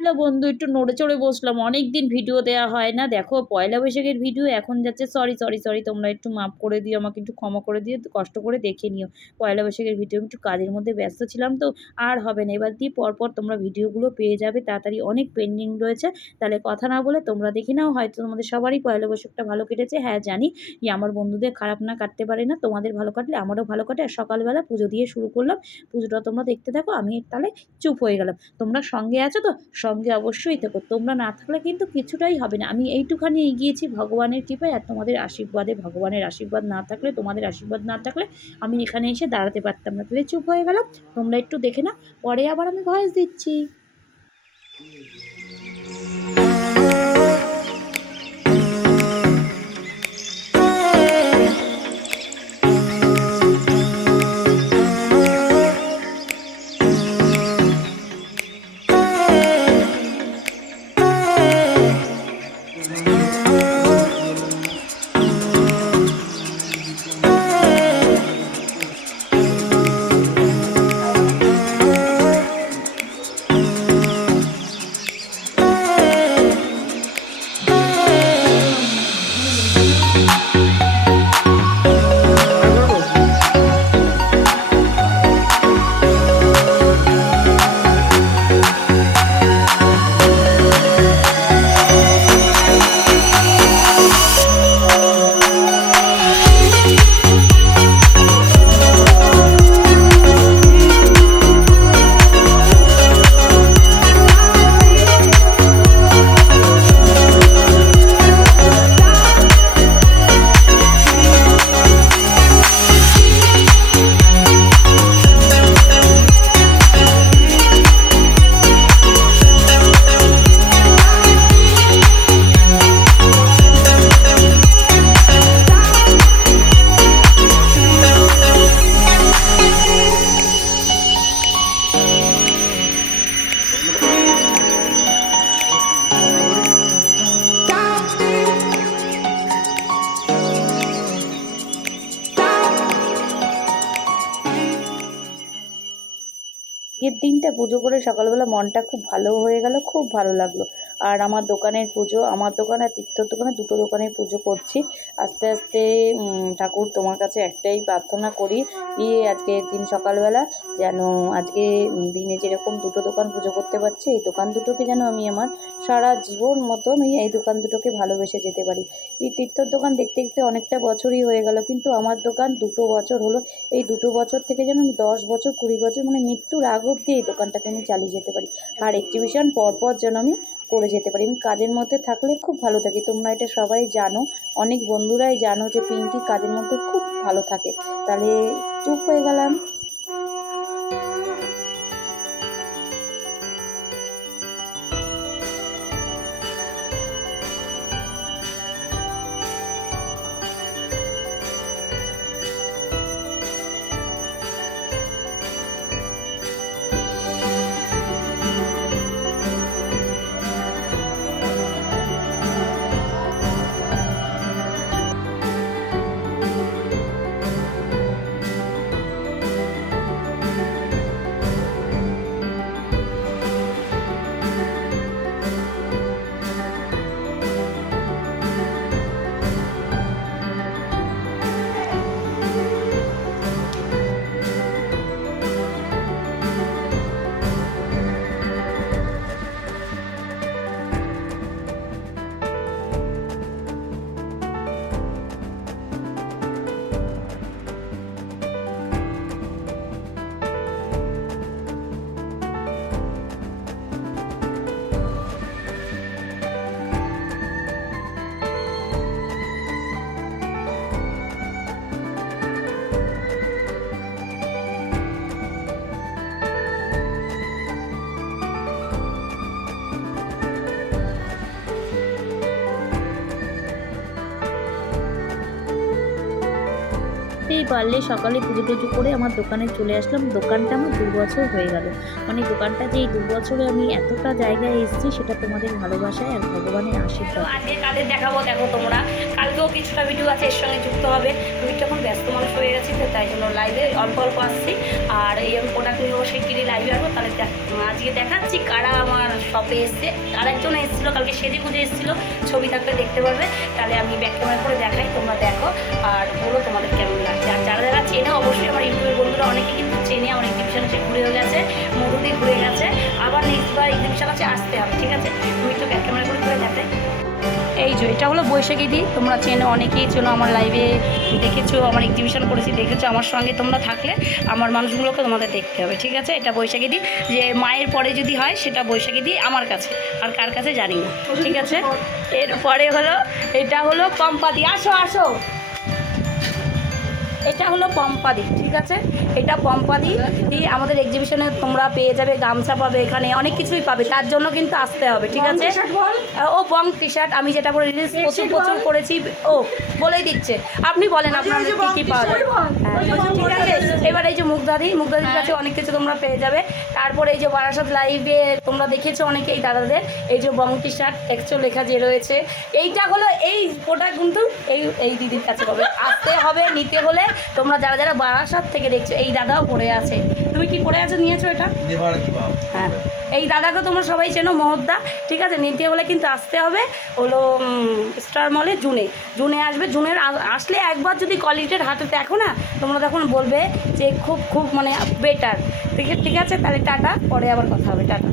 Hello বন্ধু, একটু নড়ে চড়ে বসলাম। অনেক দিন ভিডিও দেওয়া হয় না। দেখো, পয়লা বৈশাখের ভিডিও এখন যাচ্ছে। সরি সরি সরি তোমরা একটু মাফ করে দিও, আমাকে একটু ক্ষমা করে দিও কষ্ট করে দেখে নিও। পয়লা বৈশাখের ভিডিও আমি একটু কাজের মধ্যে ব্যস্ত ছিলাম তো আর হবে না। এবার দিয়ে পরপর তোমরা ভিডিওগুলো পেয়ে যাবে। তাড়াতাড়ি অনেক পেন্ডিং রয়েছে। তাহলে কথা না বলে তোমরা দেখে নাও। হয়তো তোমাদের সবারই পয়লা বৈশাখটা ভালো কেটেছে। হ্যাঁ জানি যে আমার বন্ধুদের খারাপ না কাটতে পারে না। তোমাদের ভালো কাটলে আমারও ভালো কাটে। আর সকালবেলা পুজো দিয়ে শুরু করলাম। পুজোটা তোমরা দেখতে থাকো। আমি তাহলে চুপ হয়ে গেলাম। তোমরা সঙ্গে আছো তো? সঙ্গে অবশ্যই থাকো। তোমরা না থাকলে কিন্তু কিছুটাই হবে না। আমি এইটুখানি এগিয়েছি ভগবানের কৃপায় আর তোমাদের আশীর্বাদে। ভগবানের আশীর্বাদ না থাকলে, তোমাদের আশীর্বাদ না থাকলে আমি এখানে এসে দাঁড়াতে পারতাম না। তাহলে চুপ হয়ে গেলাম। তোমরা একটু দেখে না পরে আবার আমি ভয়েস দিচ্ছি। আজকের দিনটা পুজো করে সকালবেলা মনটা খুব ভালো হয়ে গেল খুব ভালো লাগল। আর আমার দোকানের পুজো, আমার দোকান আর তীর্থর দোকানে দুটো দোকানে পুজো করছি। আস্তে আস্তে ঠাকুর তোমার কাছে একটাই প্রার্থনা করি ইয়ে আজকে দিন সকালবেলা যেন আজকে দিনে যেরকম দুটো দোকান পুজো করতে পারছি, এই দোকান দুটোকে যেন আমি আমার সারা জীবন মতো আমি এই দোকান দুটোকে ভালোবেসে যেতে পারি। এই তীর্থর দোকান দেখতে দেখতে অনেকটা বছরই হয়ে গেল, কিন্তু আমার দোকান দুটো বছর হলো। এই দুটো বছর থেকে যেন আমি দশ বছর, কুড়ি বছর মানে মৃত্যুর আগ অব্দি এই দোকানটাকে আমি চালিয়ে যেতে পারি। আর এক্সিবিশন পরপর যেন আমি করে যেতে পারি। আমি কাজের মধ্যে থাকলে খুব ভালো থাকি। তোমরা এটা সবাই জানো। অনেক বন্ধুরাই জানো যে পিঙ্কি কাজের মধ্যে খুব ভালো থাকে। তাহলে চুপ হয়ে গেলাম। পারলে সকালে পুজো টুজো করে আমার দোকানে চলে আসলাম। দোকানটা আমার দু বছর হয়ে গেল। মানে দোকানটা যে এই দু বছরে আমি এতটা জায়গায় এসেছি, সেটা তোমাদের ভালোবাসায় আর ভগবানের আশীর্বাদ। আজকে কাদের দেখাবো দেখো তোমরা। কালকেও কিছুটা ভিডিও আছে, এর সঙ্গে যুক্ত হবে। আমি তখন ব্যস্ত মানুষ হয়ে গেছি, তো তাই জন্য লাইভে অল্প অল্প আসছি। আর এই আমি প্রোডাক্ট নিয়েও শিগগিরই লাইভে আসব। তাহলে আজকে দেখাচ্ছি কারা আমার শপে এসছে। আরেকজন এসেছিল, কালকে সেজে গুজে এসেছিল। ছবি থাকলে দেখতে পারবে। তাহলে আমি ব্যাক ক্যামেরা যে এটা হলো বৈশাখী দি তোমরা চেনো, অনেকেই চেনো আমার লাইভে দেখেছ, আমার এক্সিবিশন করেছি, দেখেছ, আমার সঙ্গে তোমরা থাকলে আমার মানুষগুলোকে তোমাদের দেখতে হবে, ঠিক আছে? এটা বৈশাখী দি যে মায়ের পরে যদি হয়, সেটা বৈশাখী দি আমার কাছে। আর কার কাছে জানি না, ঠিক আছে? এরপরে হলো, এটা হলো কম্পাতি। আসো আসো। এটা হলো পম্পাদি ঠিক আছে? এটা পম্পাদি দিয়ে আমাদের এক্সিবিশনে তোমরা পেয়ে যাবে গামছা পাবে এখানে অনেক কিছুই পাবে। তার জন্য কিন্তু আসতে হবে ঠিক আছে? ও বং টি শার্ট আমি যেটা করে রিলিজ প্রচুর প্রচুর করেছি ও বলেই দিচ্ছে। আপনি বলেন আপনার কী কী পাওয়া যায়। হ্যাঁ, ঠিক আছে? মুগদাদি মুগদাদির কাছে অনেক কিছু তোমরা পেয়ে যাবে। তারপরে এই যে বারাসাত লাইভে তোমরা দেখেছ অনেকে এই দাদাদের এই যে বং টি শার্ট একশো লেখা যে রয়েছে এইটা হলো এই প্রোডাক্ট কিন্তু এই এই দিদির কাছে পাবে। আসতে হবে নিতে হলে তোমরা যারা যারা বারাসাত থেকে দেখছ এই দাদাও পড়ে আছে। তুমি কি করে আছো নিয়েছো এটা? হ্যাঁ। এই দাদাকে তোমরা সবাই চেনো, মহদ্দা, ঠিক আছে? নিতে হলে কিন্তু আসতে হবে। হলো স্টার মলে জুনে। জুনে আসবে। জুনের আসলে একবার যদি কোয়ালিটির হাতে দেখো না, তোমরা তখন বলবে যে খুব খুব মানে বেটার ঠিক আছে? তাহলে টাটা। পরে আবার কথা হবে। টাটা।